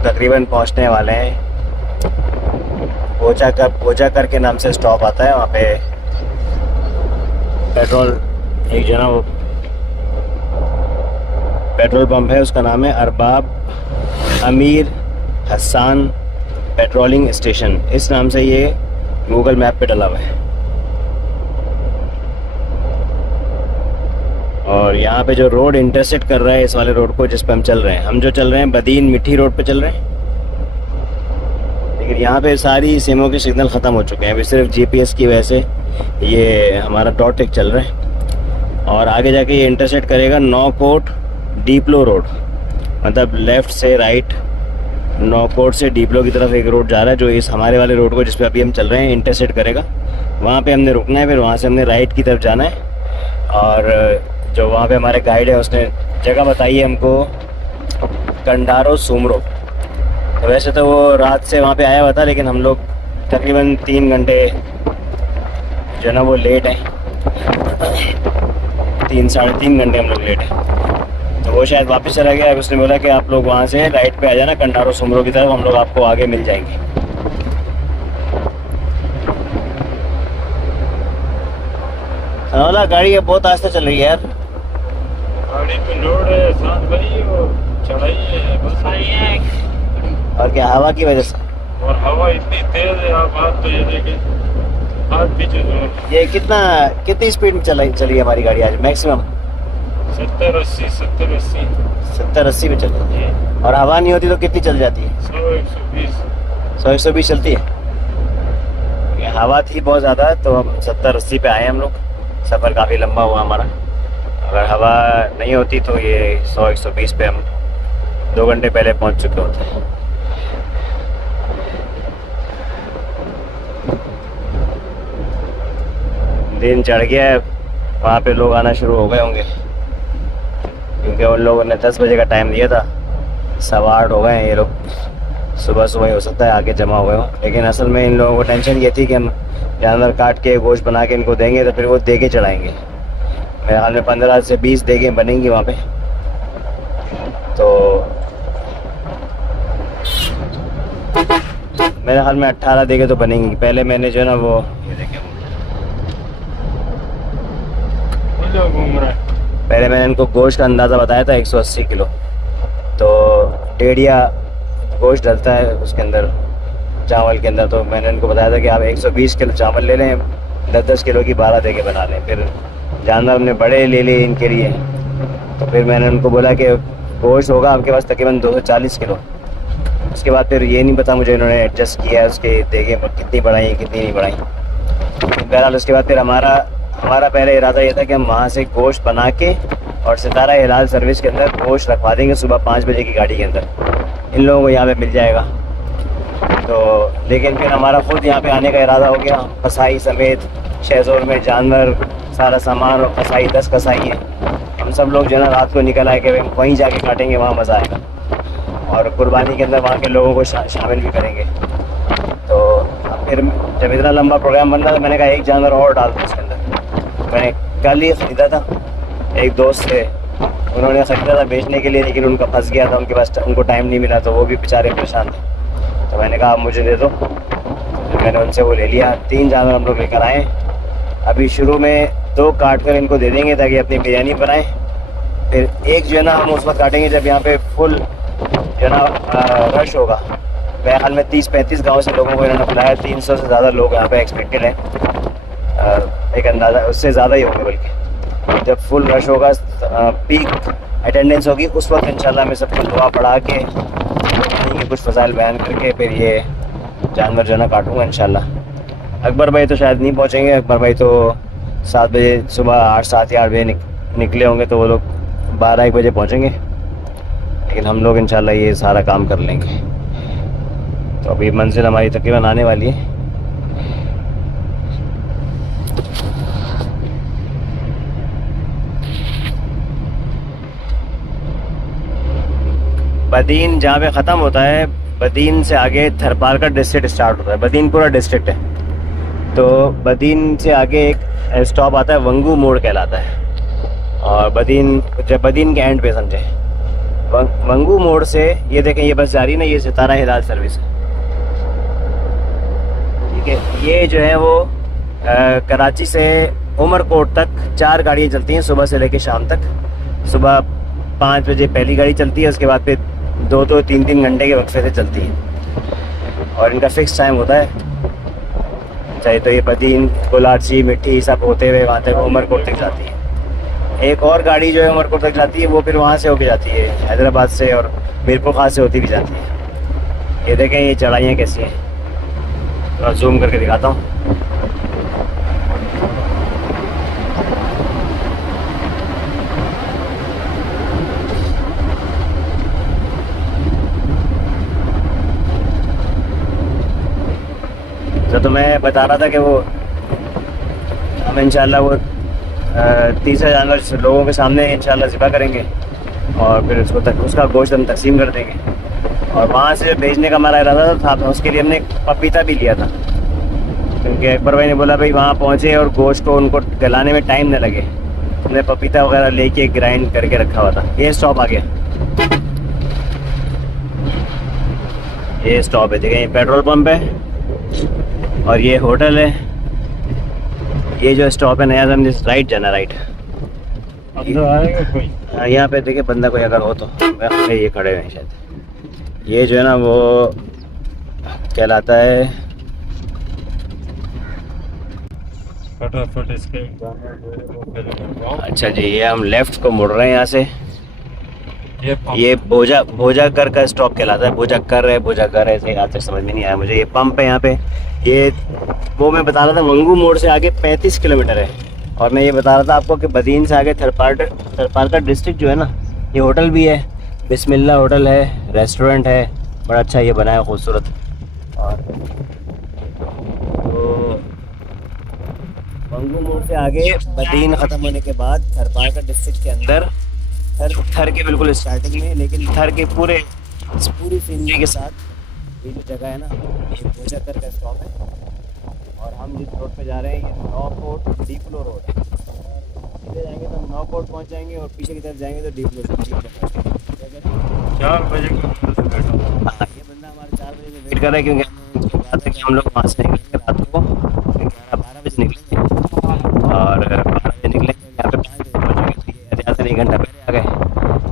लोग तकरीबन पहुंचने वाले हैं। बोजाकर के नाम से स्टॉप आता है, वहाँ पे पेट्रोल एक जो ना वो पेट्रोल पंप है, उसका नाम है अरबाब अमीर हसन पेट्रोलिंग स्टेशन। इस नाम से ये गूगल मैप पे डला हुआ है। और यहाँ पे जो रोड इंटरसेक्ट कर रहा है इस वाले रोड को जिस पे हम चल रहे हैं, हम जो चल रहे हैं बदीन मिठी रोड पे चल रहे हैं, लेकिन यहाँ पे सारी सिमों के सिग्नल ख़त्म हो चुके हैं। अभी सिर्फ जीपीएस की वजह से ये हमारा डॉट एक चल रहा है। और आगे जाके ये इंटरसेक्ट करेगा नौकोट डीपलो रोड, मतलब लेफ़्ट से राइट नौकोट से डीपलो की तरफ एक रोड जा रहा है जो इस हमारे वाले रोड को जिस पे अभी हम चल रहे हैं इंटरसेक्ट करेगा। वहाँ पे हमने रुकना है, फिर वहाँ से हमने राइट की तरफ जाना है। और जो वहाँ पे हमारे गाइड है उसने जगह बताई है हमको कंडारो सुमरो। तो वैसे तो वो रात से वहाँ पे आया हुआ था, लेकिन हम लोग तकरीबन 3 घंटे जो ना वो लेट है, 3 साढ़े 3 घंटे हम लोग लेट हैं। तो वो शायद वापस चला गया। उसने बोला कि आप लोग वहाँ से राइट पे आ जाना कंडारो सुमरो की तरफ, हम लोग आपको आगे मिल जाएंगे। हाँ गाड़ी है बहुत आस्ते चल रही है यार। गाड़ी पे लोड है, साथ भाई वो चढ़ाई है, बस आई है। और क्या हवा की वजह से, और हवा इतनी तेज है, आप हाथ तो ये देखें, हाथ पीछे जो ये कितनी स्पीड में चली हमारी गाड़ी आज मैक्सिमम 70-80 पे चल रही है। और हवा नहीं होती तो कितनी चल जाती है? 100-120 चलती है। ये हवा थी बहुत ज़्यादा तो हम 70-80 पे आए हम लोग। सफ़र काफ़ी लंबा हुआ हमारा। अगर हवा नहीं होती तो ये 100-120 पे हम 2 घंटे पहले पहुंच चुके होते हैं। दिन चढ़ गया है, वहाँ पे लोग आना शुरू हो गए होंगे क्योंकि उन लोगों ने 10 बजे का टाइम दिया था। 8:15 हो गए हैं। ये लोग सुबह ही हो सकता है आके जमा हुए हों, लेकिन असल में इन लोगों को टेंशन ये थी कि हम जानवर काट के गोश्त बना के इनको देंगे तो फिर वो देगे चढ़ाएंगे। मेरे हाल में 15 से 20 देगे बनेंगी वहाँ पे। तो मेरे हाल में 18 देगे तो बनेंगी। पहले मैंने जो है ना वो ये देखे घूम रहा है। पहले मैंने इनको गोश्त का अंदाज़ा बताया था 180 किलो। तो डेढ़िया गोश्त डलता है उसके अंदर, चावल के अंदर। तो मैंने इनको बताया था कि आप 120 किलो चावल ले लें, 10-10 किलो की 12 देके बना लें। फिर जानवर हमने बड़े ले लिए इनके लिए। तो फिर मैंने उनको बोला कि गोश्त होगा आपके पास तकरीबन 240 किलो। उसके बाद फिर ये नहीं पता मुझे इन्होंने एडजस्ट किया है उसके देगे कितनी बढ़ाई कितनी नहीं बढ़ाई। बहरहाल उसके बाद फिर हमारा पहले इरादा ये था कि हम वहाँ से गोश्त बना के और सितारा हिलाल सर्विस के अंदर गोश्त रखवा देंगे सुबह 5 बजे की गाड़ी के अंदर। इन लोगों को यहाँ पे मिल जाएगा। तो लेकिन फिर हमारा खुद यहाँ पे आने का इरादा हो गया। कसाई समेत शहजोर में जानवर सारा सामान और कसाई 10 कसाई है। हम सब लोग जो है ना रात को निकल आए कि वहीं जाके काटेंगे, वहाँ मज़ा आएगा। और कुर्बानी के अंदर वहाँ के लोगों को शामिल भी करेंगे। तो फिर जब इतना लंबा प्रोग्राम बन रहा था मैंने कहा एक जानवर और डाल दो उसके अंदर। मैंने कल ही ख़रीदा था एक दोस्त से, उन्होंने ख़रीदा था बेचने के लिए, लेकिन उनका फंस गया था, उनके पास उनको टाइम नहीं मिला, तो वो भी बेचारे परेशान थे। तो मैंने कहा आप मुझे दे दो। तो मैंने उनसे वो ले लिया। 3 जानवर हम लोग लेकर आए। अभी शुरू में 2 काट कर इनको दे देंगे ताकि अपनी बिरयानी बनाएं। फिर एक जो है ना हम उस वक्त काटेंगे जब यहाँ पे फुल जो है ना रश होगा। मेरे हाल में 30-35 गाँव से लोगों को इन्होंने बुलाया। 300 से ज़्यादा लोग यहाँ पे एक्सपेक्टेड हैं। एक अंदाज़ा उससे ज़्यादा ही होंगे बल्कि। जब फुल रश होगा, पीक अटेंडेंस होगी, उस वक्त इंशाल्लाह मैं सबको दुआ पढ़ा के कुछ फ़ज़ाइल बयान करके फिर ये जानवर जो है ना काटूँगा इंशाल्लाह। अकबर भाई तो शायद नहीं पहुँचेंगे। अकबर भाई तो 7 बजे सुबह 8-7 या 8 बजे निकले होंगे, तो वो लोग 12-1 बजे पहुँचेंगे। लेकिन हम लोग इंशाल्लाह ये सारा काम कर लेंगे। तो अभी मंजिल हमारी तकरीबन आने वाली है। बदीन जहाँ पे ख़त्म होता है, बदीन से आगे थरपारकर डिस्ट्रिक्ट स्टार्ट होता है। बदीन पूरा डिस्ट्रिक्ट है। तो बदीन से आगे एक स्टॉप आता है, वंगू मोड़ कहलाता है। और बदीन जब बदीन के एंड पे समझे, वंगू मोड़ से ये देखें, ये बस जा रही है ना, ये सितारा हिलाल सर्विस है। ठीक है, ये जो है वो कराची से उमरकोट तक 4 गाड़ियाँ चलती हैं सुबह से लेकर शाम तक। सुबह 5 बजे पहली गाड़ी चलती है, उसके बाद फिर 2-2, 3-3 घंटे के वक्फे से चलती है और इनका फिक्स टाइम होता है। चाहे तो ये बदीन, कोलाची, मिट्टी सब होते हुए वहाँ तक उमरकोट तक जाती है। एक और गाड़ी जो है उमरकोट तक जाती है, वो फिर वहाँ से होके जाती है हैदराबाद से और मीरपुर खास से होती भी जाती है। ये देखें ये चढ़ाइयाँ कैसी हैं, थोड़ा जूम करके दिखाता हूँ। तो मैं बता रहा था कि वो हम इंशाल्लाह वो 30 जानवर लोगों के सामने इंशाल्लाह ज़िबा करेंगे और फिर उसका गोश्त हम तकसीम कर देंगे। और वहाँ से भेजने का हमारा इरादा था, उसके लिए हमने पपीता भी लिया था, क्योंकि अकबर भाई ने बोला भाई वहाँ पहुँचे और गोश्त को उनको गलाने में टाइम न लगे। हमने पपीता वगैरह लेके ग्राइंड करके रखा हुआ था। ये स्टॉप आ गया, ये स्टॉप है, देखें ये पेट्रोल पंप है और ये होटल है। ये जो स्टॉप है नया हमने राइट जाना, राइट। अंदर आएगा कोई? यहाँ पे देखिए बंदा कोई अगर हो तो ये खड़े हुए हैं शायद। ये जो है ना वो कहलाता है, फटाफट इसके गाना जो है वो करेंगे। अच्छा जी, ये हम लेफ्ट को मुड़ रहे हैं यहाँ से। ये भोजा कर का स्टॉप कहलाता है। भोजा कर है, ऐसे आज तक समझ में नहीं आया मुझे। ये पंप है यहाँ पे। ये वो मैं बता रहा था वंगू मोड़ से आगे 35 किलोमीटर है। और मैं ये बता रहा था आपको कि बदीन से आगे थरपारकर डिस्ट्रिक्ट जो है ना, ये होटल भी है, बिस्मिल्लाह होटल है, रेस्टोरेंट है, बड़ा अच्छा ये बना है, खूबसूरत। और तो वंगू मोड़ से आगे बदीन ख़त्म होने के बाद थरपारकर डिस्ट्रिक्ट के अंदर थर के बिल्कुल स्टार्टिंग में, लेकिन थर के पूरी सीनरी के साथ ये जो जगह है ना, ये भोजाकर का स्टॉप है। और हम जिस रोड पे जा रहे हैं ये नौकोट डीपलो रोड है। सीधे जाएंगे तो हम नौकोट पहुंच जाएंगे और पीछे की तरफ जाएंगे तो डीपलो पहुंच जाएंगे। 4 बजे को हाँ, ये बंदा हमारे 4 बजे से वेट कर रहा है, क्योंकि हमने बात है कि हम लोग वहाँ से निकलेंगे रात को 11-12 बजे निकलेंगे और 12 बजे निकलेंगे, यहाँ पे 5 बजे पहुँचेंगे। तो ये एहतियात से 1 घंटा पहले आ गए।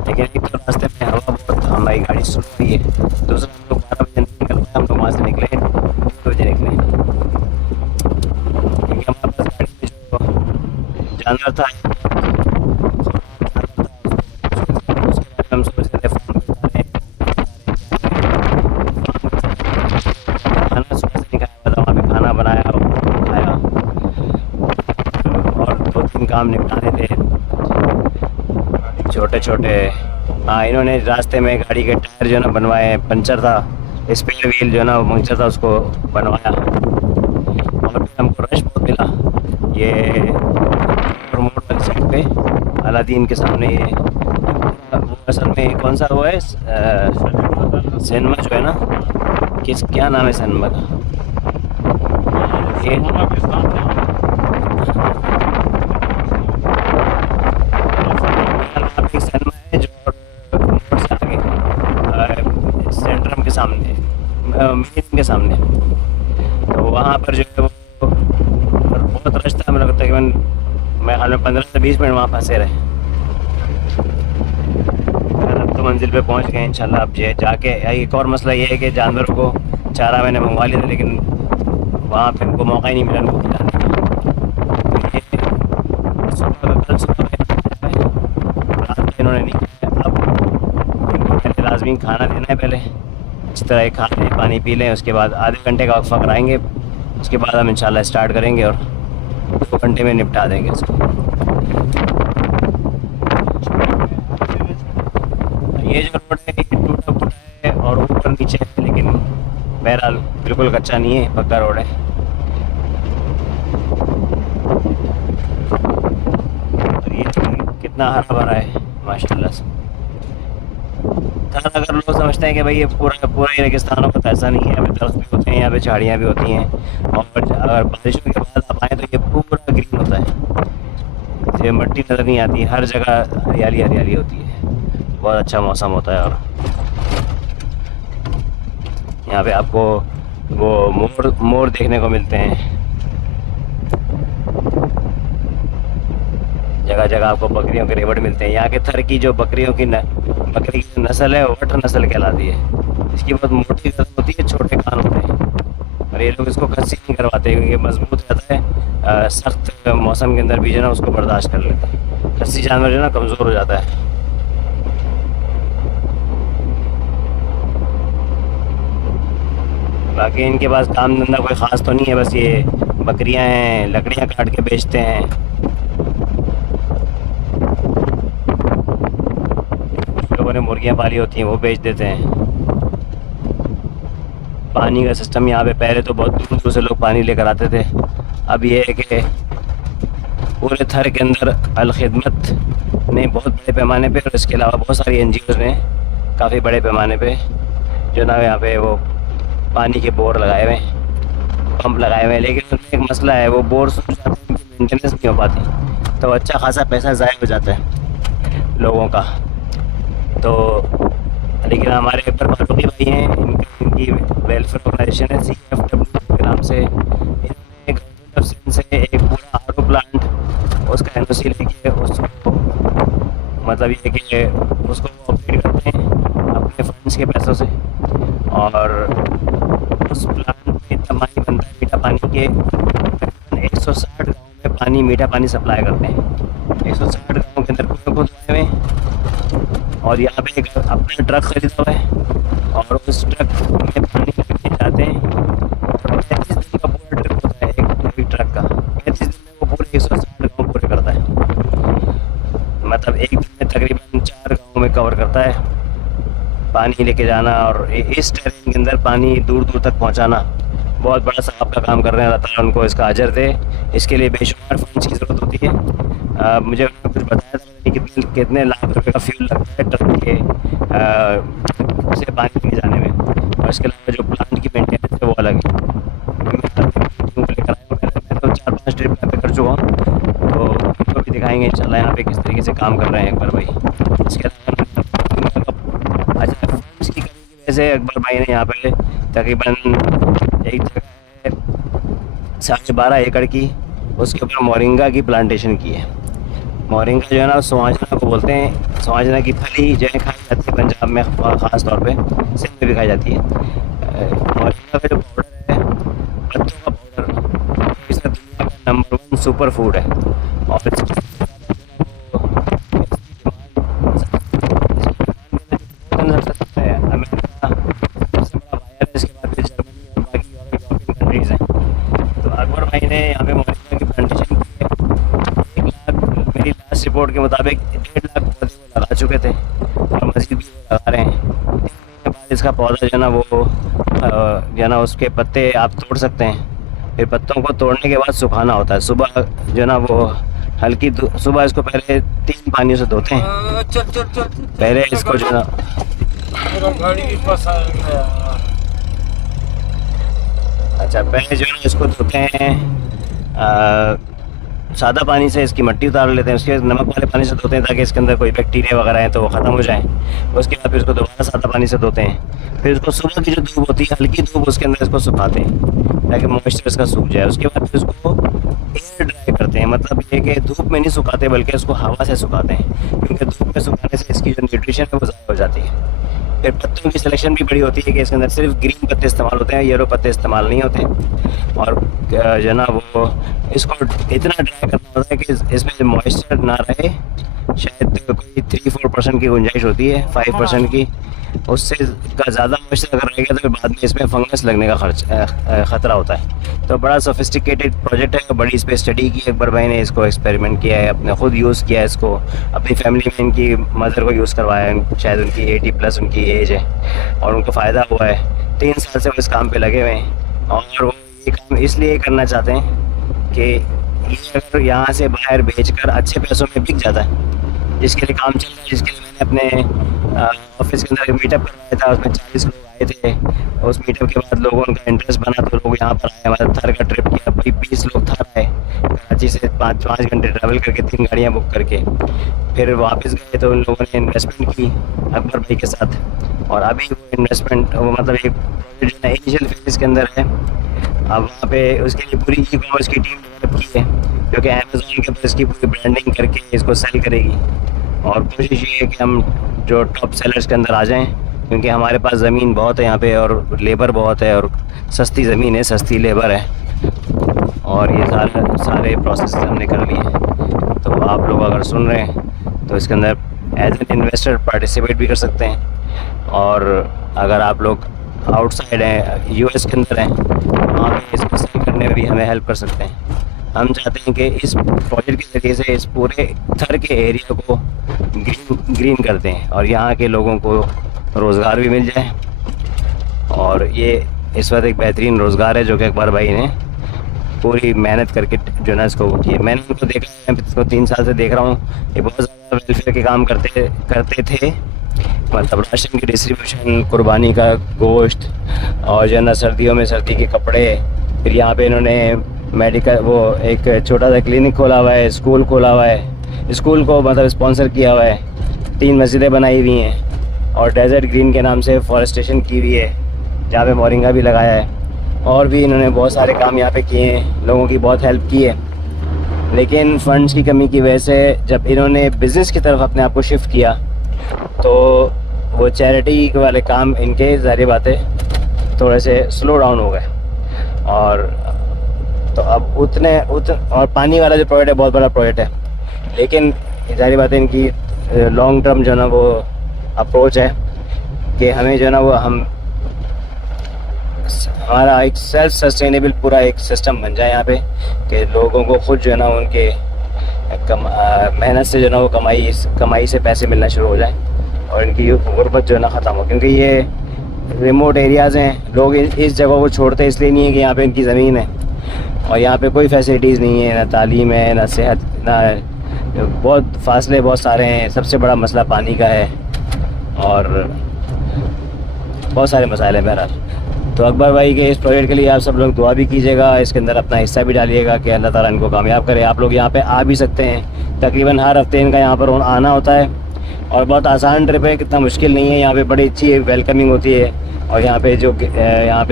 लेकिन एक तो रास्ते में हवा बहुत, हमारी गाड़ी स्लो हुई है। दूसरा हम लोग 12 बजे निकल पाए, हम लोग वहाँ से निकले 2 बजे निकले, क्योंकि हमारे पास गाड़ी में जो जानवर था हम सोच रहे थे फोन पे खाना सुबह से निकाला हुआ था, वहाँ पे खाना बनाया और खाया और 2-3 काम निपटाने थे छोटे छोटे। हाँ, इन्होंने रास्ते में गाड़ी के टायर जो है ना बनवाए, पंचर था, स्पेयर व्हील जो है ना वो पंचर था, उसको बनवाया। और फिर हमको रश बहुत मिला ये प्रमोट वाली साइड पे अलादीन के सामने। ये वो असल में कौन सा वो है सिनेमा जो है ना, क्या नाम है सिनेमा का? ये सिनेमा है जो से आगे सेंट्रम के सामने, मेन के सामने। तो वहाँ पर जो है वो बहुत रश था। मेरे को तकरीबन मैं 15 से 20 मिनट वहाँ फंसे रहे। अब तो मंजिल पे पहुँच गए इंशाल्लाह। अब जाके एक और मसला ये है कि जानवरों को चारा मैंने मंगवा लिया था, लेकिन वहाँ पे उनको मौका ही नहीं मिला उनको खिलाने का। कल सुबह रात में इन्होंने नहीं खाया। अब लाजमी खाना देना है, पहले अच्छी तरह खा लें, पानी पी लें, उसके बाद आधे घंटे का वक्फा कराएंगे। उसके बाद हम इंशाल्लाह स्टार्ट करेंगे और 2 घंटे में निपटा देंगे इसको। ये जो रोड है ये टूटा फूटा है और ऊपर नीचे है, लेकिन बहरहाल बिल्कुल कच्चा नहीं है, पक्का रोड है। और ये कितना हरा भरा है माशाल्लाह से। अगर लोग समझते हैं कि भाई ये पूरा ही रेगिस्तान होता है, ऐसा नहीं है। यहाँ पे दरख्त भी होते हैं, यहाँ पे झाड़ियाँ भी होती हैं, और अगर बारिशों के बाद आप आए तो ये पूरा ग्रीन होता है, ये मिट्टी नज़र नहीं आती, हर जगह हरियाली हरियाली होती है। बहुत अच्छा मौसम होता है। और यहाँ पे आपको वो मोर मोर देखने को मिलते हैं। जगह जगह आपको बकरियों के रेवड़ मिलते हैं। यहाँ के थर की जो बकरियों की बकरी की नस्ल है वट नस्ल कहलाती है। इसकी बहुत मोटी गर्दन होती है, छोटे कान होते हैं, और ये लोग इसको खस्सी नहीं करवाते क्योंकि मजबूत रहता है। सख्त मौसम के अंदर भी जो ना उसको बर्दाश्त कर लेता है। खस्सी जानवर जो ना कमज़ोर हो जाता है। बाकी इनके पास काम धंधा कोई ख़ास तो नहीं है, बस ये बकरियां हैं, लकड़ियां काट के बेचते हैं। कुछ लोगों ने मुर्गियां पाली होती हैं, वो बेच देते हैं। पानी का सिस्टम यहाँ पे पहले तो बहुत दूर दूर से लोग पानी लेकर आते थे। अब ये है कि पूरे थर के अंदर अल खिदमत ने बहुत बड़े पैमाने पे, और इसके अलावा बहुत सारी NGOs ने काफ़ी बड़े पैमाने पे जो ना यहाँ पे वो पानी के बोर लगाए हुए हैं, पंप लगाए हुए हैं। लेकिन उनमें एक मसला है, वो बोर सूख जाते हैं, उनकी मेंटेनेंस नहीं हो पाती, तो अच्छा खासा पैसा ज़ाया हो जाता है लोगों का। तो लेकिन हमारे एक बार फारूकी भाई हैं, इनकी वेलफेयर ऑर्गेनाइजेशन है CFW के नाम से, इन्होंने गवर्नमेंट से एक पूरा RO प्लांट उसका NOC लेके उसको मतलब ये कि उसको ऑपरेट करते हैं अपने फंड्स के पैसों से, और उस प्लांट में इतना पानी बनता है मीठा पानी के 160 गाँव में पानी मीठा पानी सप्लाई करते हैं। 160 गाँव के अंदर कुएं खुदवाए हुए हैं, और यहाँ पे एक अपना ट्रक खरीदा हुआ है, और उस ट्रक में पानी लेके जाते हैं। 35 दिन का पूरा ट्रिप होता है एक ट्रक का। 35 दिन में वो पूरे 160 गाँव पूरे करता है, मतलब एक दिन में तकरीबन 4 गाँव में कवर करता है पानी लेके जाना, और इस टेरेन के अंदर पानी दूर दूर तक पहुंचाना। बहुत बड़ा साहब का काम कर रहे हैं, अल्लाह ताला उनको इसका अजर दे। इसके लिए बेशुमार फंड्स की ज़रूरत होती है। मुझे उन्होंने कुछ बताया था कि कितने लाख रुपए का फ्यूल लगता है ट्रक के से पानी लेके जाने में, और इसके अलावा जो प्लांट की मेंटेनेंस है वो अलग है। लेकर आया मैं तो 4-5 ट्रिप यहाँ पे कर चुका हूँ, तो उनको भी दिखाएंगे इंशाल्लाह यहाँ पे किस तरीके से काम कर रहे हैं अकबर भाई। इसके अलावा अच्छा फंड्स की कमी की वजह से अकबर भाई ने यहाँ पे तकरीबन एक जगह 12.5 एकड़ की उसके ऊपर मोरिंगा की प्लांटेशन की है। मोरिंगा जो है ना सुहाजना को बोलते हैं। सुहाजना की फली जो है खाई जाती है पंजाब में ख़ास तौर पे, सिंध में भी खाई जाती है। मोरिंगा का जो पाउडर है, पत्तों का पाउडर, इसका दुनिया का नंबर 1 सुपर फूड है, और यहाँ पे मोरिंगा की प्लांटेशन की है। 1 लाख मेरी लास्ट रिपोर्ट के मुताबिक 1.5 लाख पौधे वो लगा चुके थे, और मजीद भी लगा रहे हैं। 3 महीने बाद इसका पौधा जो है ना वो जो है ना उसके पत्ते आप तोड़ सकते हैं। फिर पत्तों को तोड़ने के बाद सुखाना होता है। सुबह जो है ना वो हल्की सुबह इसको पहले 3 पानियों से धोते हैं। पहले इसको जो है ना अच्छा पहले जो है ना इसको धोते हैं सादा पानी से, इसकी मट्टी उतार लेते हैं। उसके बाद नमक वाले पानी से धोते हैं ताकि इसके अंदर कोई बैक्टीरिया वगैरह हैं तो वो ख़त्म हो जाए। उसके बाद फिर इसको दोबारा सादा पानी से धोते हैं। फिर इसको सुबह की जो धूप होती है हल्की धूप, उसके अंदर इसको सुखाते हैं ताकि मॉइस्चर इसका सूख जाए। उसके बाद फिर इसको एयर ड्राई करते हैं, मतलब ये कि धूप में नहीं सुखाते बल्कि इसको हवा से सुखाते हैं, क्योंकि धूप में सुखाने से इसकी जो न्यूट्रिशन है वो ज़्यादा हो जाती है। फिर पत्तों की सिलेक्शन भी बड़ी होती है कि इसके अंदर सिर्फ ग्रीन पत्ते इस्तेमाल होते हैं, येलो पत्ते इस्तेमाल नहीं होते। और जो ना वो इसको इतना ड्राई करना होता है कि इसमें मॉइस्चर ना रहे। शायद कोई 3-4% की गुंजाइश होती है, 5% की, उससे का ज़्यादा मॉइस्चर अगर रहेगा तो बाद में इसमें फंगस लगने का ख़तरा होता है। तो बड़ा सोफिस्टिकेटेड प्रोजेक्ट है, बड़ी इस पर स्टडी की अकबर भाई ने, इसको एक्सपेरिमेंट किया है, अपने खुद यूज़ किया है इसको, अपनी फैमिली में इनकी मदर को यूज़ करवाया है, शायद उनकी 80+ उनकी एज है और उनको फ़ायदा हुआ है। 3 साल से वो इस काम पे लगे हुए हैं और वो ये काम इसलिए करना चाहते हैं कि ये अगर यहाँ से बाहर भेजकर अच्छे पैसों में बिक जाता है, जिसके लिए काम चल रहा है, जिसके लिए मैंने अपने ऑफिस के अंदर मीटअप करवाया था, उसमें 40 लोग आए थे। उस मीटअप के बाद लोगों का इंटरेस्ट बना तो लोग यहाँ पर आए, हमारे थर का ट्रिप किया, भाई 20 लोग थर आए, कराची से 5 घंटे ट्रैवल करके 3 गाड़ियाँ बुक करके फिर वापस गए, तो उन लोगों ने इन्वेस्टमेंट की अकबर भाई के साथ। और अभी वो इन्वेस्टमेंट वो मतलब एक प्रोजेक्ट जो है इनिशियल फेज के अंदर है। अब वहाँ पे उसके लिए पूरी ई कॉमर्स की टीम डेवलप की है, जो कि अमेज़ोन के ऊपर इसकी पूरी ब्रांडिंग करके इसको सेल करेगी। और कोशिश ये है कि हम जो टॉप सेलर्स के अंदर आ जाएं, क्योंकि हमारे पास ज़मीन बहुत है यहाँ पे और लेबर बहुत है, और सस्ती ज़मीन है, सस्ती लेबर है, और ये सारे प्रोसेस हमने कर लिए हैं। तो आप लोग अगर सुन रहे हैं तो इसके अंदर एज एन इन्वेस्टर पार्टिसिपेट भी कर सकते हैं। और अगर आप लोग आउटसाइड हैं, यूएस के अंदर हैं, वहाँ पे इसको सेल करने में भी हमें हेल्प कर सकते हैं। हम चाहते हैं कि इस प्रोजेक्ट के ज़रिए से इस पूरे थर के एरिया को ग्रीन कर दें और यहाँ के लोगों को रोज़गार भी मिल जाए। और ये इस वक्त एक बेहतरीन रोज़गार है जो कि अकबर भाई ने पूरी मेहनत करके जो है इसको की है। मैंने उनको देखा है, मैं इसको 3 साल से देख रहा हूँ। ये बहुत ज़्यादा वेलफेयर के काम करते थे, मतलब राशन की डिस्ट्रीब्यूशन, कुर्बानी का गोश्त, और जो है ना सर्दियों में सर्दी के कपड़े। फिर यहाँ पे इन्होंने मेडिकल वो एक छोटा सा क्लिनिक खोला हुआ है, स्कूल खोला हुआ है, स्कूल को मतलब स्पॉन्सर किया हुआ है, 3 मस्जिदें बनाई हुई हैं, और डेजर्ट ग्रीन के नाम से फॉरेस्टेशन की हुई है जहाँ पे मोरिंगा भी लगाया है। और भी इन्होंने बहुत सारे काम यहाँ पे किए हैं, लोगों की बहुत हेल्प की है। लेकिन फ़ंड्स की कमी की वजह से जब इन्होंने बिज़नेस की तरफ अपने आप को शिफ्ट किया तो वो चैरिटी वाले काम इनके ज़ाहिर बातें थोड़े से स्लो डाउन हो गए। और तो अब और पानी वाला जो प्रोजेक्ट है बहुत बड़ा प्रोजेक्ट है, लेकिन ज़ाहिर बात है इनकी लॉन्ग टर्म जो है ना वो अप्रोच है कि हमें जो है ना वो हमारा एक सेल्फ सस्टेनेबल पूरा एक सिस्टम बन जाए यहाँ पे, कि लोगों को खुद जो है ना उनके मेहनत से जो है ना वो कमाई से पैसे मिलना शुरू हो जाए और इनकी गुर्बत जो है ना ख़त्म हो। क्योंकि ये रिमोट एरियाज़ हैं, लोग इस जगह को छोड़ते इसलिए नहीं है कि यहाँ पे इनकी ज़मीन है और यहाँ पे कोई फैसिलिटीज़ नहीं है, ना तालीम है, ना सेहत, ना बहुत फासले बहुत सारे हैं। सबसे बड़ा मसला पानी का है और बहुत सारे मसाइल हैं। बहरहाल तो अकबर भाई के इस प्रोजेक्ट के लिए आप सब लोग दुआ भी कीजिएगा, इसके अंदर अपना हिस्सा भी डालिएगा कि अल्लाह ताला इनको कामयाब करे। आप लोग यहाँ पे आ भी सकते हैं, तकरीबन हर हफ्ते इनका यहाँ पर आना होता है और बहुत आसान ट्रिप है, कितना मुश्किल नहीं है। यहाँ पे बड़ी अच्छी वेलकमिंग होती है और यहाँ पे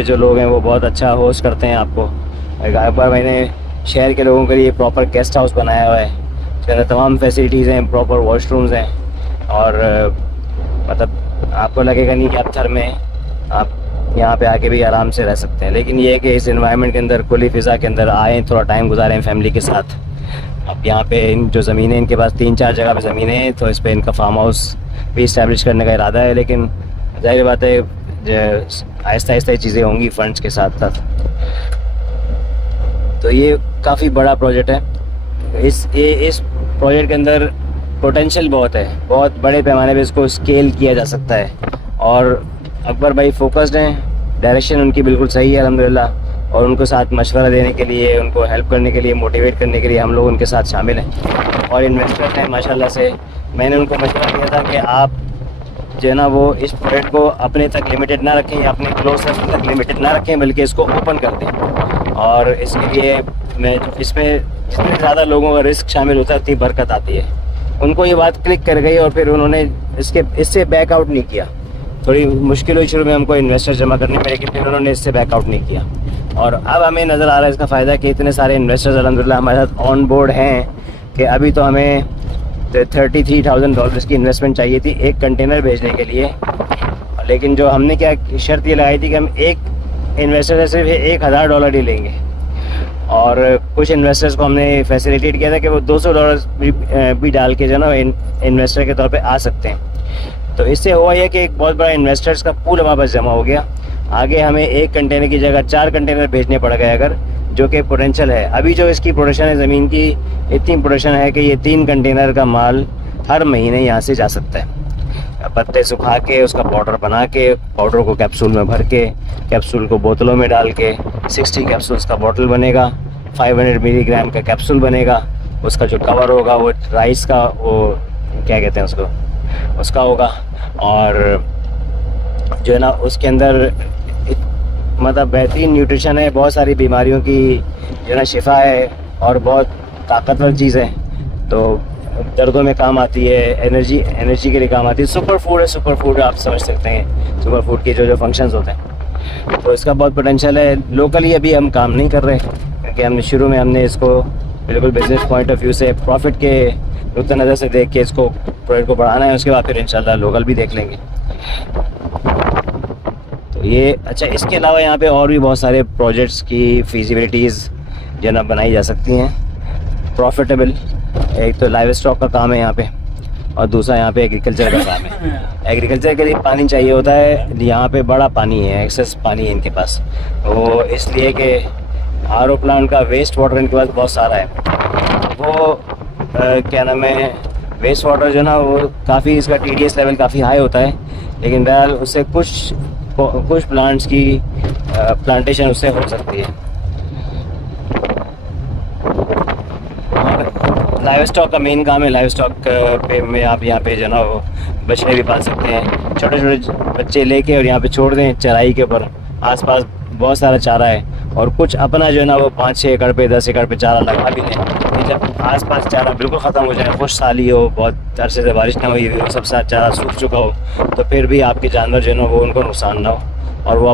जो लोग हैं वो बहुत अच्छा होस्ट करते हैं आपको। अकबर भाई ने शहर के लोगों के लिए प्रॉपर गेस्ट हाउस बनाया हुआ है, जिसके तमाम फैसिलिटीज़ हैं, प्रॉपर वॉशरूम्स हैं, और मतलब आपको लगेगा नहीं कि आप थर में आप यहाँ पे आके भी आराम से रह सकते हैं। लेकिन ये है कि इस एनवायरनमेंट के अंदर, खुली फ़िज़ा के अंदर आएँ, थोड़ा टाइम गुजारें फैमिली के साथ। अब यहाँ पे इन जो ज़मीनें इनके पास 3-4 जगह पे ज़मीनें हैं, तो इस पर इनका फार्म हाउस भी इस्टेब्लिश करने का इरादा है। लेकिन ज़ाहिर बात है आहिस्ता आहिस्ता ही चीज़ें होंगी फंड्स के साथ साथ। तो ये काफ़ी बड़ा प्रोजेक्ट है। इस प्रोजेक्ट के अंदर पोटेंशियल बहुत है, बहुत बड़े पैमाने पे इसको स्केल किया जा सकता है। और अकबर भाई फोकस्ड हैं, डायरेक्शन उनकी बिल्कुल सही है अल्हम्दुलिल्लाह। और उनको साथ मशवरा देने के लिए, उनको हेल्प करने के लिए, मोटिवेट करने के लिए हम लोग उनके साथ शामिल हैं। और इन्वेस्टर हैं माशाल्लाह से। मैंने उनको मशवरा दिया था कि आप जो है ना वो इस प्रोजेक्ट को अपने तक लिमिटेड ना रखें, अपने क्लोज सर्कल तक लिमिटेड ना रखें, बल्कि इसको ओपन कर दें। और इसके लिए इसमें जितने ज़्यादा लोगों का रिस्क शामिल होता है उतनी बरकत आती है। उनको ये बात क्लिक कर गई और फिर उन्होंने इससे बैकआउट नहीं किया। थोड़ी मुश्किल हुई शुरू में हमको इन्वेस्टर जमा करने में, लेकिन फिर उन्होंने इससे बैकआउट नहीं किया। और अब हमें नज़र आ रहा है इसका फ़ायदा कि इतने सारे इन्वेस्टर्स अल्हम्दुलिल्लाह हमारे साथ ऑन बोर्ड हैं कि अभी तो हमें $33,000 की इन्वेस्टमेंट चाहिए थी एक कंटेनर भेजने के लिए। लेकिन जो हमने क्या शर्त ये लगाई थी कि हम एक इन्वेस्टर से सिर्फ $1,000 ही लेंगे। और कुछ इन्वेस्टर्स को हमने फैसिलिटेट किया था कि वो $200 भी डाल के जो ना इन्वेस्टर के तौर पे आ सकते हैं। तो इससे हुआ ये कि एक बहुत बड़ा इन्वेस्टर्स का पूल हमारे पास जमा हो गया। आगे हमें एक कंटेनर की जगह 4 कंटेनर भेजने पड़ गए अगर, जो कि पोटेंशियल है। अभी जो इसकी प्रोडक्शन है ज़मीन की, इतनी प्रोडक्शन है कि ये 3 कंटेनर का माल हर महीने यहाँ से जा सकता है। पत्ते सुखा के, उसका पाउडर बना के, पाउडर को कैप्सूल में भर के, कैप्सूल को बोतलों में डाल के 60 कैप्सूल्स का बोतल बनेगा, 500 मिलीग्राम का कैप्सूल बनेगा। उसका जो कवर होगा वो राइस का, वो क्या कहते हैं उसका होगा। और जो है ना उसके अंदर मतलब बेहतरीन न्यूट्रिशन है, बहुत सारी बीमारियों की जो है ना शिफा है। और बहुत ताकतवर चीज़ है, तो दर्दों में काम आती है, एनर्जी के लिए काम आती है। सुपर फूड है, सुपर फूड आप समझ सकते हैं सुपर फूड के जो फंक्शंस होते हैं। तो इसका बहुत पोटेंशियल है। लोकली अभी हम काम नहीं कर रहे क्योंकि हमने शुरू में हमने इसको बिल्कुल बिजनेस पॉइंट ऑफ व्यू से प्रॉफिट के नुक्ते नज़र से देख के इसको प्रोडक्ट को बढ़ाना है। उसके बाद फिर इंशाल्लाह लोकल भी देख लेंगे। तो ये अच्छा, इसके अलावा यहाँ पे और भी बहुत सारे प्रोजेक्ट्स की फिजिबिलिटीज़ जो ना बनाई जा सकती हैं प्रॉफिटेबल। एक तो लाइव स्टॉक का काम है यहाँ पे, और दूसरा यहाँ पे एग्रीकल्चर का काम है। एग्रीकल्चर के लिए पानी चाहिए होता है, यहाँ पे बड़ा पानी है, एक्सेस पानी है इनके पास। वो इसलिए कि आरओ प्लांट का वेस्ट वाटर इनके पास बहुत सारा है। वो क्या नाम है, वेस्ट वाटर जो ना वो काफ़ी, इसका TDS लेवल काफ़ी हाई होता है, लेकिन बहरहाल उससे कुछ प्लांट्स की प्लांटेशन उससे हो सकती है। लाइव स्टॉक का मेन काम है। लाइव स्टॉक पे में आप यहाँ पे जो ना वो बछड़े भी पाल सकते हैं, छोटे छोटे बच्चे लेके और यहाँ पे छोड़ दें चराई के ऊपर। आसपास बहुत सारा चारा है, और कुछ अपना जो है ना वो 5-6 एकड़ पे 10 एकड़ पे चारा लगा भी दें कि जब आसपास चारा बिल्कुल ख़त्म हो जाए, खुश साली हो, बहुत अरसे से बारिश ना हुई हो, सब सा चारा सूख चुका हो, तो फिर भी आपके जानवर जो है ना वो उनको नुकसान ना हो, और वो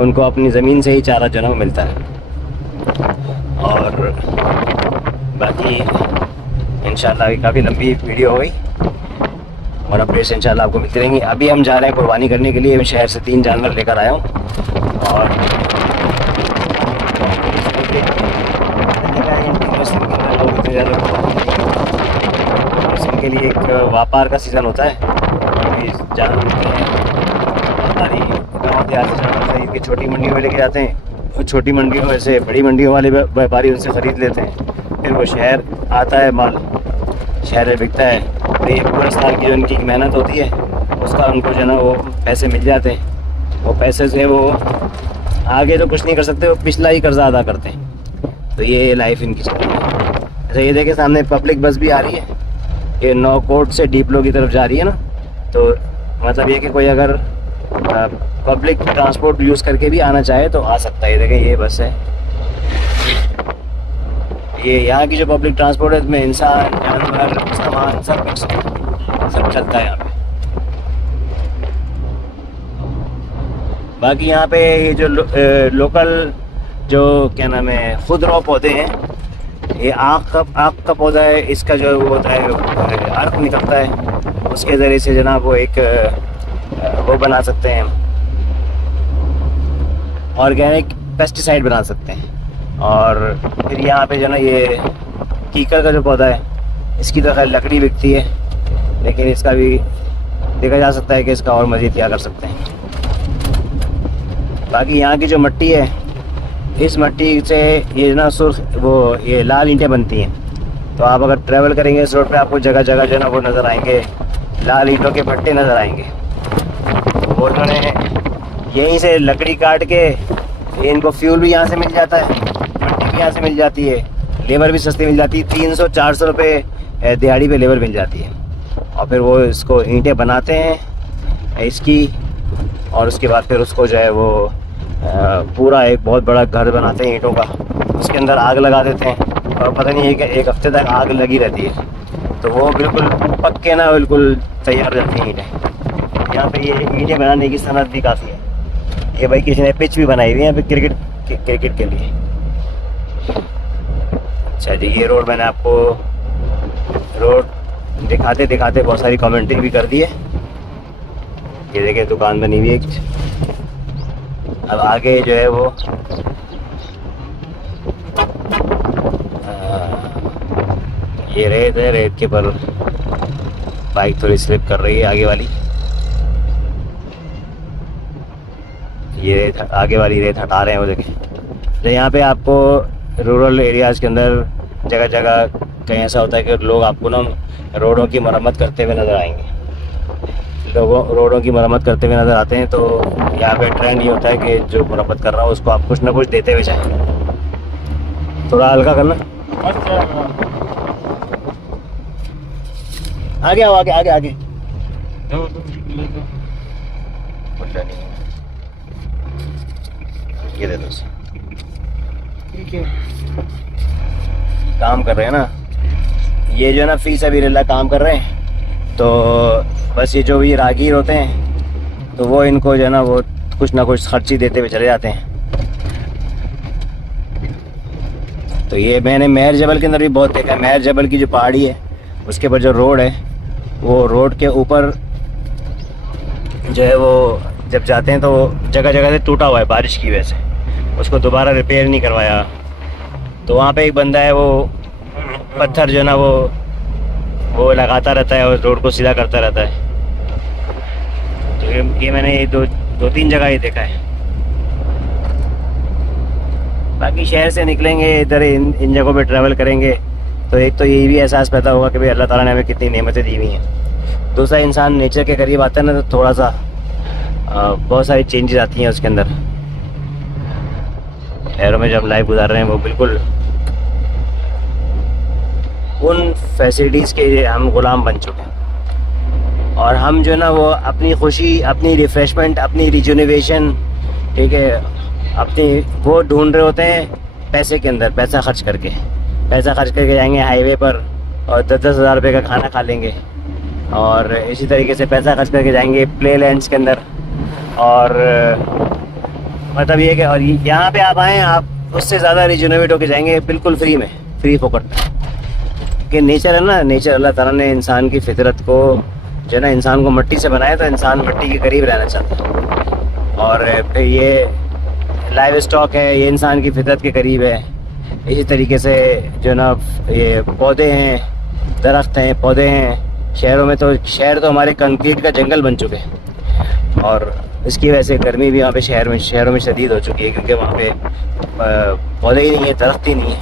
उनको अपनी ज़मीन से ही चारा जो है ना वो मिलता है। और बाकी इंशाल्लाह काफ़ी लंबी वीडियो हो गई, और अपडेट्स इंशाल्लाह आपको मिलती रहेंगी। अभी हम जा रहे हैं कुर्बानी करने के लिए। मैं शहर से 3 जानवर लेकर आया हूँ, और इनके लिए एक व्यापार का सीज़न होता है। जानवर हमारी गाँव देहात से जानवर खरीद के छोटी मंडियों में लेके जाते हैं, और छोटी मंडियों में से बड़ी मंडियों वाले व्यापारी उनसे ख़रीद लेते हैं। फिर वो शहर आता है, माल शहर में बिकता है। तो ये पूरे साल की जो उनकी मेहनत होती है उसका उनको जो है ना वो पैसे मिल जाते हैं। वो पैसे से वो आगे तो कुछ नहीं कर सकते, वो पिछला ही कर्जा अदा करते हैं। तो ये लाइफ इनकी चलती है। अच्छा, ये देखिए सामने पब्लिक बस भी आ रही है, ये नौकोट से डीपलो की तरफ जा रही है ना। तो मतलब ये कि कोई अगर पब्लिक ट्रांसपोर्ट यूज़ करके भी आना चाहे तो आ सकता है। ये देखिए ये बस है, ये यहाँ की जो पब्लिक ट्रांसपोर्ट है इसमें इंसान, जानवर, सामान सब चलता है यहाँ पे। बाकी यहाँ पे ये जो लोकल जो क्या नाम है खुदरो पौधे हैं, ये आँख का पौधा है। इसका जो वो होता है अर्क निकलता है, उसके ज़रिए से जनाब वो एक वो बना सकते हैं, ऑर्गेनिक पेस्टिसाइड बना सकते हैं। और फिर यहाँ पे जो ना ये कीकर का जो पौधा है, इसकी तो खैर लकड़ी बिकती है, लेकिन इसका भी देखा जा सकता है कि इसका और मज़ीद क्या कर सकते हैं। बाकी यहाँ की जो मिट्टी है, इस मिट्टी से ये ना सुर्ख वो ये लाल ईंटें बनती हैं। तो आप अगर ट्रैवल करेंगे इस रोड पे, आपको जगह जगह जो है ना वो नज़र आएंगे, लाल ईंटों के भट्टे नज़र आएंगे। वो जो है यहीं से लकड़ी काट के इनको फ्यूल भी यहाँ से मिल जाता है, मिट्टी भी यहाँ से मिल जाती है, लेबर भी सस्ती मिल जाती है। 300-400 रुपये दिहाड़ी पे लेबर मिल जाती है। और फिर वो इसको ईंटें बनाते हैं इसकी, और उसके बाद फिर उसको जो है वो पूरा एक बहुत बड़ा घर बनाते हैं ईंटों का, उसके अंदर आग लगा देते हैं, और पता नहीं है कि 1 हफ्ते तक आग लगी रहती है। तो वो बिल्कुल पक के ना बिल्कुल तैयार हो जाती हैं ईंटें। यहाँ पे ये ईंटें बनाने की सनत भी काफ़ी है। ये भाई किसी ने पिच भी बनाई हुई है यहाँ पे क्रिकेट के लिए। अच्छा जी, ये रोड मैंने आपको रोड दिखाते दिखाते बहुत सारी कमेंट्री भी कर दी है। ये देखिए दुकान बनी हुई है। अब आगे जो है वो ये रेत है, रेत के पर बाइक थोड़ी स्लिप कर रही है आगे वाली। ये आगे वाली रेत हटा रहे हैं वो देखिए। तो यहाँ पे आपको रूरल एरियाज़ के अंदर जगह जगह कहीं ऐसा होता है कि लोग आपको ना रोडों की मरम्मत करते हुए नज़र आएंगे। लोगों रोडों की मरम्मत करते हुए नज़र आते हैं। तो यहाँ पे ट्रेंड ये होता है कि जो मरम्मत कर रहा हो उसको आप कुछ ना कुछ देते हुए जाएं। थोड़ा हल्का करना, आगे आओ, आगे आगे आगे। ये दे दो, ठीक है। काम कर रहे हैं ना, ये जो है ना फी सबिलिल्लाह काम कर रहे हैं, तो बस ये जो भी राहगीर होते हैं तो वो इनको जो है ना वो कुछ ना कुछ खर्ची देते हुए चले जाते हैं। तो ये मैंने मेहर जबल के अंदर भी बहुत देखा है। मेहर जबल की जो पहाड़ी है उसके ऊपर जो रोड है, वो रोड के ऊपर जो है वो जब जाते हैं तो जगह जगह से टूटा हुआ है बारिश की वजह से, उसको दोबारा रिपेयर नहीं करवाया। तो वहाँ पे एक बंदा है, वो पत्थर जो है ना वो लगाता रहता है और रोड को सीधा करता रहता है। तो ये मैंने दो तीन जगह ही देखा है। बाकी शहर से निकलेंगे इधर इन जगहों पे ट्रैवल करेंगे तो एक तो ये भी एहसास पैदा होगा कि भाई अल्लाह ताला ने हमें कितनी नेमतें दी हुई हैं। दूसरा, इंसान नेचर के करीब आता है ना तो थोड़ा सा बहुत सारी चेंजेस आती हैं उसके अंदर। शहरों में जब लाइफ गुजार रहे हैं वो बिल्कुल उन फैसिलिटीज़ के हम गुलाम बन चुके हैं, और हम जो है ना वो अपनी खुशी, अपनी रिफ़्रेशमेंट, अपनी रिजुनिवेशन, ठीक है, अपनी वो ढूंढ रहे होते हैं पैसे के अंदर। पैसा खर्च करके जाएंगे हाईवे पर और 10-10 हज़ार रुपये का खाना खा लेंगे, और इसी तरीके से पैसा खर्च करके जाएंगे प्ले लैंड्स के अंदर। और मतलब ये कि और यहाँ पे आप आएँ, आप उससे ज़्यादा रिजुनोवेट होके जाएंगे बिल्कुल फ्री में, फ्री फोकट में। कि नेचर है ना, नेचर अल्लाह ताला ने इंसान की फितरत को जो है ना, इंसान को मिट्टी से बनाया तो इंसान मिट्टी के करीब रहना चाहता है, और फिर ये लाइव स्टॉक है, ये इंसान की फितरत के करीब है। इसी तरीके से जो ना ये पौधे हैं, दरख्त हैं, पौधे हैं। शहरों में तो शहर तो हमारे कंक्रीट का जंगल बन चुके हैं, और इसकी वजह से गर्मी भी यहाँ पे शहरों में शदीद हो चुकी है, क्योंकि वहाँ पे पौधे ही नहीं है, दरख्त ही नहीं है।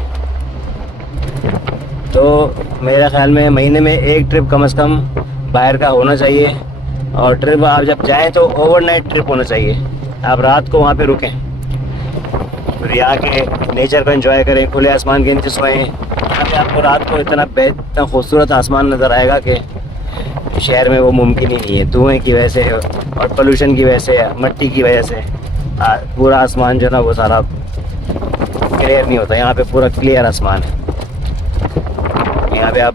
तो मेरा ख्याल में महीने में एक ट्रिप कम से कम बाहर का होना चाहिए, और ट्रिप आप जब जाएँ तो ओवरनाइट ट्रिप होना चाहिए। आप रात को वहाँ पे रुकें, फिर यहाँ के नेचर को एंजॉय करें, खुले आसमान के नीचे सोएं। यहाँ पे आपको रात को इतना खूबसूरत आसमान नज़र आएगा कि शहर में वो मुमकिन ही नहीं है। धुएँ की वजह से और पोल्यूशन की वजह से, मिट्टी की वजह से पूरा आसमान जो है ना वो सारा क्लियर नहीं होता। यहाँ पे पूरा क्लियर आसमान है। यहाँ पे आप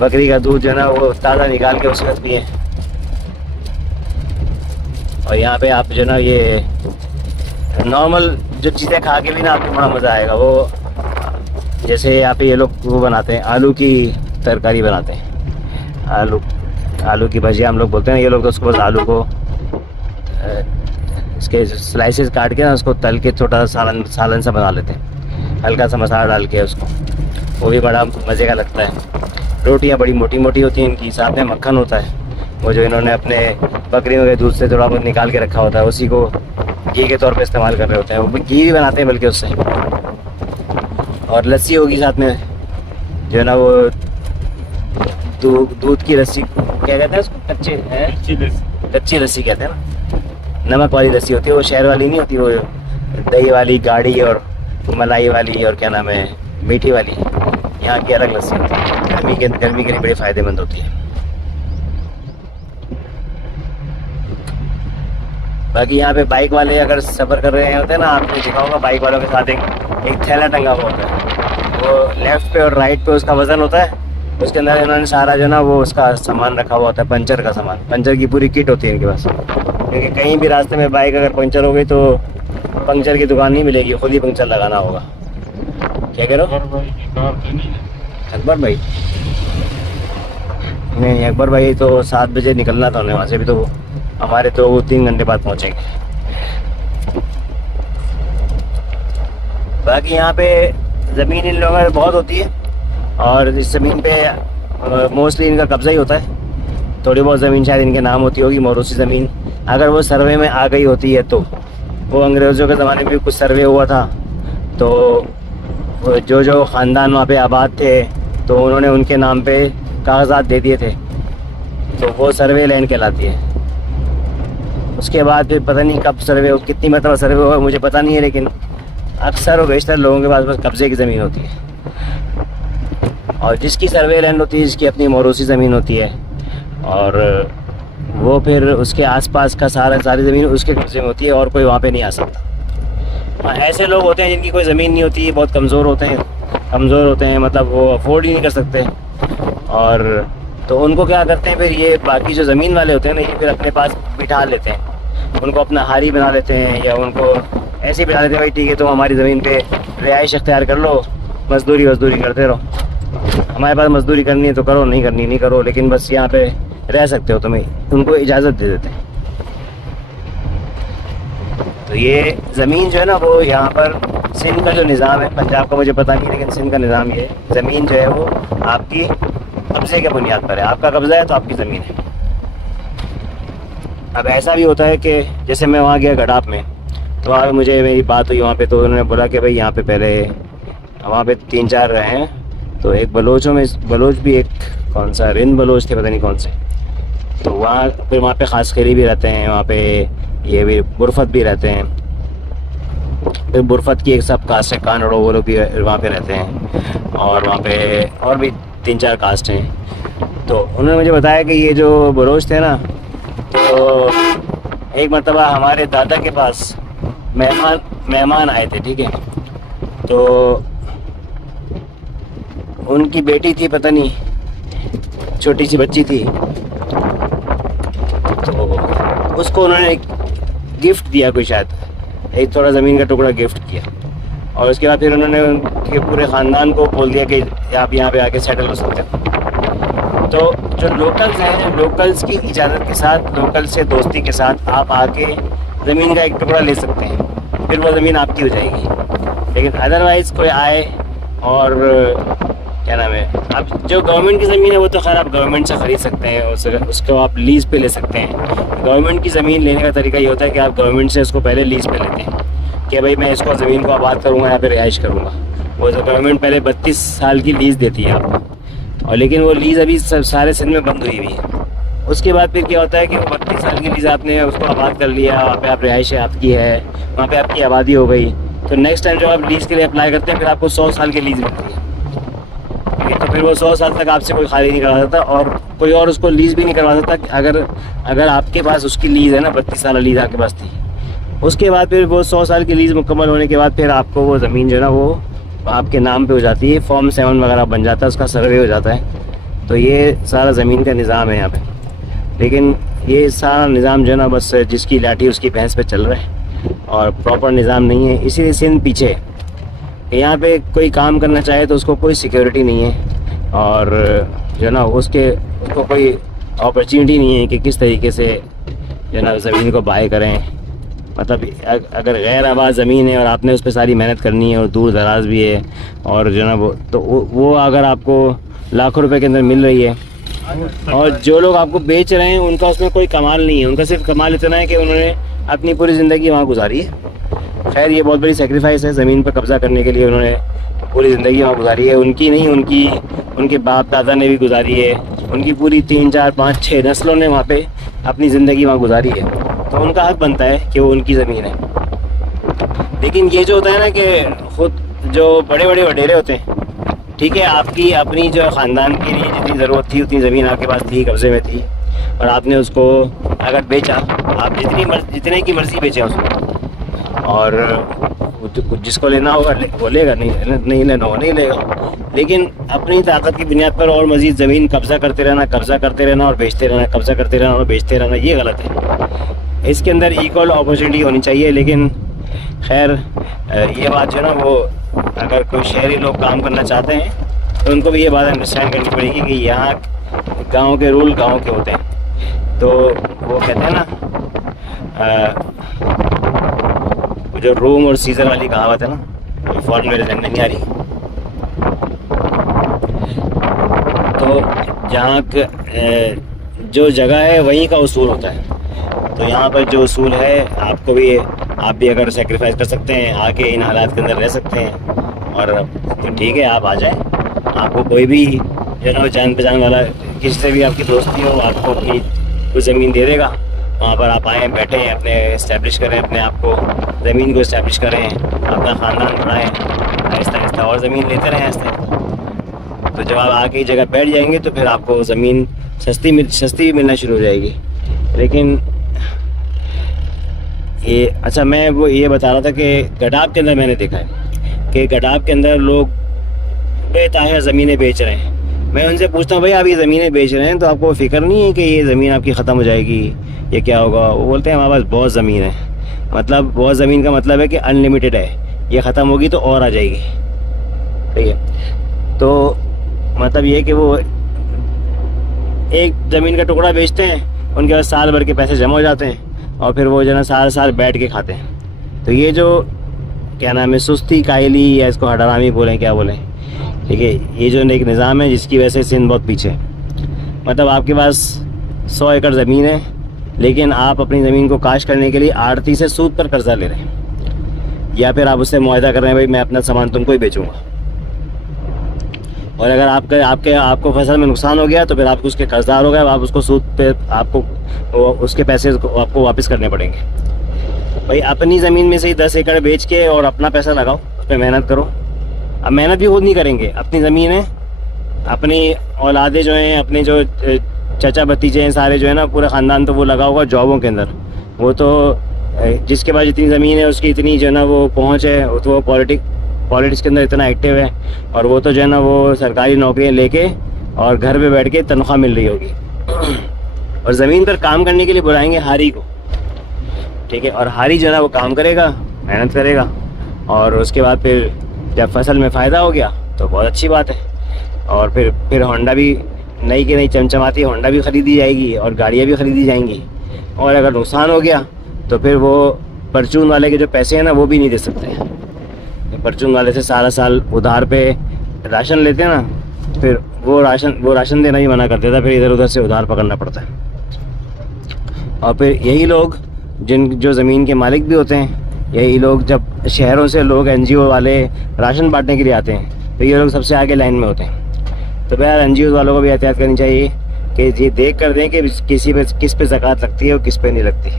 बकरी का दूध जो है ना वो ताज़ा निकाल के उसके साथ पिए, और यहाँ पे आप जो है ना ये नॉर्मल जो चीज़ें खा के भी ना आपको बड़ा मज़ा आएगा। वो जैसे यहाँ पे ये लोग वो बनाते हैं, आलू की तरकारी बनाते हैं, आलू की भजिया हम लोग बोलते हैं। ये लोग तो उसको बस आलू को इसके स्लाइसेस काट के ना उसको तल के छोटा सा सालन सा बना लेते हैं, हल्का सा मसाला डाल के उसको, वो भी बड़ा मज़े का लगता है। रोटियाँ बड़ी मोटी मोटी होती हैं इनकी, साथ में मक्खन होता है, वो जो इन्होंने अपने बकरियों के दूध से थोड़ा बहुत निकाल के रखा होता है, उसी को घी के तौर पे इस्तेमाल कर रहे होते हैं। वो घी भी बनाते हैं बल्कि उससे, और लस्सी होगी साथ में जो है ना वो दूध की लस्सी, क्या कहते हैं उसको, कच्ची लस्सी कहते हैं ना, नमक वाली लस्सी होती है। वो शहर वाली नहीं होती, वो दही वाली, गाढ़ी और मलाई वाली, और क्या नाम है, मीठी वाली। यहाँ की अलग लस्सी होती है, गर्मी के लिए बड़ी फ़ायदेमंद होती है। बाकी यहाँ पे बाइक वाले अगर सफ़र कर रहे होते हैं ना, आपने देखा होगा बाइक वालों के साथ एक थैला टंगा हुआ होता है। वो लेफ़्ट पे और राइट पे उसका वज़न होता है, उसके अंदर इन्होंने सारा जो ना वो उसका सामान रखा हुआ होता है, पंचर का सामान, पंचर की पूरी किट होती है इनके पास। क्योंकि कहीं भी रास्ते में बाइक अगर पंचर हो गई तो पंचर की दुकान नहीं मिलेगी, खुद ही पंचर लगाना होगा। क्या कह रहे हो अकबर भाई? नहीं, अकबर भाई तो 7 बजे निकलना था उन्हें वहाँ से, भी तो हमारे तो वो 3 घंटे बाद पहुँचेंगे। बाकी यहाँ पे ज़मीन इन लोगों में बहुत होती है, और इस ज़मीन पे मोस्टली इनका कब्ज़ा ही होता है। थोड़ी बहुत ज़मीन शायद इनके नाम होती होगी, मौरूसी ज़मीन। अगर वो सर्वे में आ गई होती है तो, वो अंग्रेज़ों के ज़माने में भी कुछ सर्वे हुआ था, तो जो ख़ानदान वहाँ पे आबाद थे तो उन्होंने उनके नाम पे कागज़ात दे दिए थे, तो वो सर्वे लैंड कहलाती है। उसके बाद फिर पता नहीं कब सर्वे हो, कितनी मतलब सर्वे हुआ मुझे पता नहीं है, लेकिन अक्सर और बेशतर लोगों के पास बस कब्ज़े की ज़मीन होती है, और जिसकी सर्वे लैंड होती है, जिसकी अपनी मौरूसी ज़मीन होती है, और वो फिर उसके आसपास का सारी ज़मीन उसके कब्ज़े में होती है, और कोई वहाँ पे नहीं आ सकता। ऐसे लोग होते हैं जिनकी कोई ज़मीन नहीं होती, बहुत कमज़ोर होते हैं, कमज़ोर होते हैं, मतलब वो अफोर्ड ही नहीं कर सकते। और तो उनको क्या करते हैं फिर, ये बाकी जो ज़मीन वाले होते हैं ना, ये फिर अपने पास बिठा लेते हैं, उनको अपना हारी बना लेते हैं, या उनको ऐसे ही बिठा लेते हैं, भाई ठीक है तुम हमारी ज़मीन पे रिहाइश इख्तियार कर लो, मजदूरी करते रहो, हमारे पास मजदूरी करनी है तो करो, नहीं करनी नहीं करो, लेकिन बस यहाँ पे रह सकते हो तुम्हें, उनको इजाज़त दे देते हैं। तो ये ज़मीन जो है ना, वो यहाँ पर सिंध का जो निज़ाम है, पंजाब का मुझे पता नहीं, लेकिन सिंध का निज़ाम ये है, ज़मीन जो है वो आपकी कब्ज़े के बुनियाद पर है, आपका कब्ज़ा है तो आपकी ज़मीन है। अब ऐसा भी होता है कि जैसे मैं वहाँ गया गडाप में, तो वहाँ पे मुझे मेरी बात हुई वहाँ पे, तो उन्होंने बोला कि भाई यहाँ पे पहले वहाँ पे 3-4 रहे हैं, तो एक बलोचों में, बलोच भी एक कौन सा रिंद बलोच थे पता नहीं कौन से, तो वहाँ फिर वहाँ पे ख़ास खरी भी रहते हैं, वहाँ पे ये भी बुरफत भी रहते हैं, फिर बुरफत की एक सब कास्ट है, कानड़ो वो लोग भी वहाँ पे रहते हैं, और वहाँ पे और भी 3-4 कास्ट हैं। तो उन्होंने मुझे बताया कि ये जो बलोच थे ना, तो एक मरतबा हमारे दादा के पास मेहमान आए थे, ठीक है, तो उनकी बेटी थी, पता नहीं छोटी सी बच्ची थी, तो उसको उन्होंने एक गिफ्ट दिया, कोई शायद एक थोड़ा ज़मीन का टुकड़ा गिफ्ट किया, और उसके बाद फिर उन्होंने उनके पूरे ख़ानदान को बोल दिया कि आप यहाँ पे आके सेटल हो सकते हो। तो जो लोकल्स हैं, लोकल्स की इजाज़त के साथ, लोकल से दोस्ती के साथ आप आके ज़मीन का एक टुकड़ा ले सकते हैं, फिर वो ज़मीन आपकी हो जाएगी। लेकिन अदरवाइज़ कोई आए और क्या नाम है, अब जो गवर्नमेंट की ज़मीन है वो तो खैर आप गवर्नमेंट से ख़रीद सकते हैं, उसको आप लीज़ पे ले सकते हैं। गवर्नमेंट की ज़मीन लेने का तरीका ये होता है कि आप गवर्नमेंट से उसको पहले लीज़ पे लेते हैं कि भाई मैं इसको ज़मीन को आबाद करूँगा, यहाँ पे रिहाइश करूँगा। वो तो गवर्नमेंट पहले 32 साल की लीज़ देती है आपको, और लेकिन वो लीज़ अभी सारे सिंध में बंद हुई हुई है। उसके बाद फिर क्या होता है कि वो 32 साल की लीज़ आपने उसको आबाद कर लिया, वहाँ पे आप रिहाइश आपकी है, वहाँ पे आपकी आबादी हो गई, तो नेक्स्ट टाइम जब आप लीज़ के लिए अप्लाई करते हैं फिर आपको 100 साल की लीज़ मिलती है। तो फिर वो 100 साल तक आपसे कोई खाली नहीं करवा सकता, और कोई और उसको लीज़ भी नहीं करवा सकता। अगर आपके पास उसकी लीज़ है ना, 32 साल लीज़ आपके पास थी, उसके बाद फिर वो 100 साल की लीज़ मुकम्मल होने के बाद फिर आपको वो ज़मीन जो है ना वो आपके नाम पे हो जाती है, फॉर्म 7 वगैरह बन जाता है, उसका सर्वे हो जाता है। तो ये सारा ज़मीन का निज़ाम है यहाँ पे। लेकिन ये सारा निज़ाम जो है ना, बस जिसकी लाठी उसकी भैंस पे चल रहा है, और प्रॉपर निज़ाम नहीं है। इसीलिए सिंध पीछे है, यहाँ पे कोई काम करना चाहे तो उसको कोई सिक्योरिटी नहीं है, और जो है ना उसको कोई अपॉर्चुनिटी नहीं है कि किस तरीके से जो है ना ज़मीन को बाय करें। मतलब अगर गैर आबाद ज़मीन है और आपने उस पर सारी मेहनत करनी है, और दूर दराज भी है, और जो है ना वो अगर आपको लाखों रुपए के अंदर मिल रही है, और जो लोग आपको बेच रहे हैं उनका उसमें कोई कमाल नहीं है, उनका सिर्फ कमाल इतना है कि उन्होंने अपनी पूरी ज़िंदगी वहाँ गुजारी है। खैर ये बहुत बड़ी सेक्रीफाइस है, ज़मीन पर कब्ज़ा करने के लिए उन्होंने पूरी ज़िंदगी वहाँ गुजारी है। उनकी नहीं, उनके बाप दादा ने भी गुजारी है, उनकी पूरी 3, 4, 5, 6 नस्लों ने वहाँ पे अपनी ज़िंदगी वहाँ गुजारी है, तो उनका हक बनता है कि वो उनकी ज़मीन है। लेकिन ये जो होता है ना कि खुद जो बड़े बड़े वडेरे होते हैं, ठीक है, आपकी अपनी जो ख़ानदान के लिए जितनी ज़रूरत थी उतनी ज़मीन आपके पास थी, कब्ज़े में थी, और आपने उसको अगर बेचा, आप जितने की मर्ज़ी बेचें उसको, और जिसको लेना होगा वो लेगा, नहीं लेना होगा नहीं लेगा। लेकिन अपनी ताकत की बुनियाद पर और मज़ीद ज़मीन कब्ज़ा करते रहना और बेचते रहना, कब्ज़ा करते रहना और बेचते रहना, ये गलत है। इसके अंदर इक्वल अपॉर्चुनिटी होनी चाहिए। लेकिन खैर ये बात जो है ना, वो अगर कोई शहरी लोग काम करना चाहते हैं तो उनको भी ये बात अंडरस्टैंड करनी पड़ेगी कि यहाँ गाँव के रूल गाँव के होते हैं। तो वो कहते हैं ना, जो रोम और सीज़र वाली कहावत है ना, फौरन मेरे जहन में नहीं आ रही। तो जहाँ जो जगह है वहीं का उसूल होता है, तो यहाँ पर जो उसूल है आप भी अगर सेक्रीफाइस कर सकते हैं, आके इन हालात के अंदर रह सकते हैं, और तो ठीक है आप आ जाएं। आपको कोई भी जो ना जान पहचान वाला किसी से भी आपकी दोस्ती हो, आपको अपनी कुछ ज़मीन दे देगा, वहाँ पर आप आएँ, बैठें, अपने इस्टेब्लिश करें अपने आप को, ज़मीन को इस्टेब्लिश करें, अपना ख़ानदान बढ़ाएँ, आहिस्ता आहिस्ता और ज़मीन लेते रहें आहिस्ता। तो जब आप आके जगह बैठ जाएंगे तो फिर आपको ज़मीन सस्ती भी मिलना शुरू हो जाएगी। लेकिन ये अच्छा, मैं वो ये बता रहा था कि गडाप के अंदर मैंने देखा है कि गडाप के अंदर लोग बेतहाशा ज़मीनें बेच रहे हैं। मैं उनसे पूछता हूँ भाई आप ये ज़मीनें बेच रहे हैं तो आपको फ़िक्र नहीं है कि ये ज़मीन आपकी ख़त्म हो जाएगी, ये क्या होगा? वो बोलते हैं हमारे पास बहुत ज़मीन है। मतलब बहुत ज़मीन का मतलब है कि अनलिमिटेड है, ये ख़त्म होगी तो और आ जाएगी। ठीक है, तो मतलब ये कि वो एक ज़मीन का टुकड़ा बेचते हैं, उनके पास साल भर के पैसे जमा हो जाते हैं और फिर वो जो है साल साल बैठ के खाते हैं। तो ये जो क्या नाम है, सुस्ती कायली या इसको हडरामी बोलें क्या बोलें, ठीक है, ये जो एक निज़ाम है जिसकी वजह से सिंध बहुत पीछे है। मतलब आपके पास 100 एकड़ ज़मीन है लेकिन आप अपनी ज़मीन को काश करने के लिए आड़ती से सूद पर कर्जा ले रहे हैं, या फिर आप उससे मुआहदा कर रहे हैं भाई मैं अपना सामान तुमको ही बेचूंगा, और अगर आपको फसल में नुकसान हो गया तो फिर आप उसके कर्जदार हो गए, आप उसको सूद पे आपको उसके पैसे आपको वापस करने पड़ेंगे। भाई अपनी ज़मीन में से ही 10 एकड़ बेच के और अपना पैसा लगाओ, उस पर मेहनत करो। अब मेहनत भी खुद नहीं करेंगे, अपनी ज़मीन है, अपनी औलादे जो हैं, अपने जो चचा भतीजे हैं सारे जो है ना, पूरा ख़ानदान तो वो लगा होगा जॉबों के अंदर। वो तो जिसके पास जितनी ज़मीन है उसकी इतनी जो है ना वो पहुँच है, तो वो पॉलिटिक्स के अंदर इतना एक्टिव है, और वो तो जो है ना वो सरकारी नौकरियाँ लेके और घर पे बैठ के तनख्वाह मिल रही होगी और ज़मीन पर काम करने के लिए बुलाएंगे हारी को, ठीक है, और हारी जो है ना वो काम करेगा, मेहनत करेगा, और उसके बाद फिर जब फसल में फ़ायदा हो गया तो बहुत अच्छी बात है, और फिर होंडा भी नई की नई चमचमाती होंडा भी ख़रीदी जाएगी और गाड़ियाँ भी ख़रीदी जाएंगी। और अगर नुकसान हो गया तो फिर वो परचून वाले के जो पैसे हैं ना वो भी नहीं दे सकते। परचून वाले से सारा साल उधार पे राशन लेते हैं ना, फिर वो राशन देना ही मना कर देता, फिर इधर उधर से उधार पकड़ना पड़ता है। और फिर यही लोग जो ज़मीन के मालिक भी होते हैं, यही लोग जब शहरों से लोग NGO वाले राशन बांटने के लिए आते हैं तो ये लोग सबसे आगे लाइन में होते हैं। तो बहर NGO वालों को भी एहतियात करनी चाहिए कि ये देख कर दें कि किस पे ज़कात लगती है और किस पे नहीं लगती।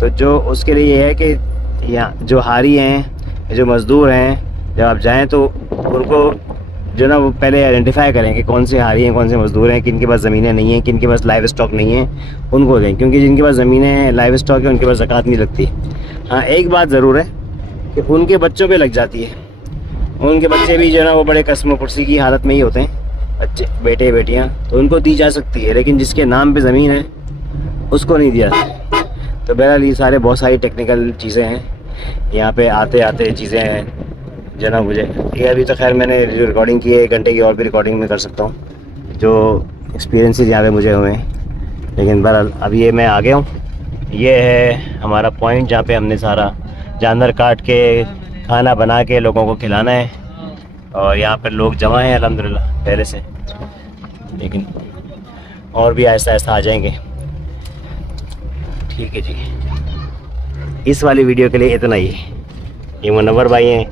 तो जो उसके लिए ये है कि यहाँ जो हारी हैं, जो मज़दूर हैं, जब आप जाएँ तो उनको जो ना वो पहले आइडेंटिफाई करें कि कौन से हारी हैं, कौन से मज़दूर हैं, किन के पास ज़मीनें नहीं हैं, किन के पास लाइव स्टॉक नहीं है, उनको दें, क्योंकि जिनके पास ज़मीनें लाइव स्टॉक है उनके पास ज़कात नहीं लगती। हाँ, एक बात ज़रूर है कि उनके बच्चों पे लग जाती है। उनके बच्चे भी जो है ना वो बड़े कस्म पुरसी की हालत में ही होते हैं, बच्चे बेटे बेटियाँ, तो उनको दी जा सकती है, लेकिन जिसके नाम पे ज़मीन है उसको नहीं दिया सकता। तो बहरहाल ये सारे बहुत सारी टेक्निकल चीज़ें हैं, यहाँ पे आते आते चीज़ें हैं जो ना मुझे ये अभी तो खैर मैंने जो रिकॉर्डिंग की है 1 घंटे की और भी रिकॉर्डिंग में कर सकता हूँ, जो एक्सपीरियंसेस यहाँ पे मुझे हुए हैं। लेकिन बहरहाल अब ये मैं आ गया हूँ, ये है हमारा पॉइंट जहाँ पे हमने सारा जानवर काट के खाना बना के लोगों को खिलाना है, और यहाँ पर लोग जमा हैं अल्हम्दुलिल्लाह पहले से, लेकिन और भी आहिस्ता आहिस्ता आ जाएंगे। ठीक है जी, इस वाली वीडियो के लिए इतना ही। ये मुनव्वर भाई हैं।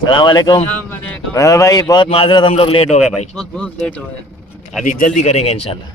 सलाम वालेकुम। मुनव्वर भाई बहुत माजरत, हम लोग लेट हो गए भाई, बहुत लेट हो गया। अभी जल्दी करेंगे इंशाल्लाह।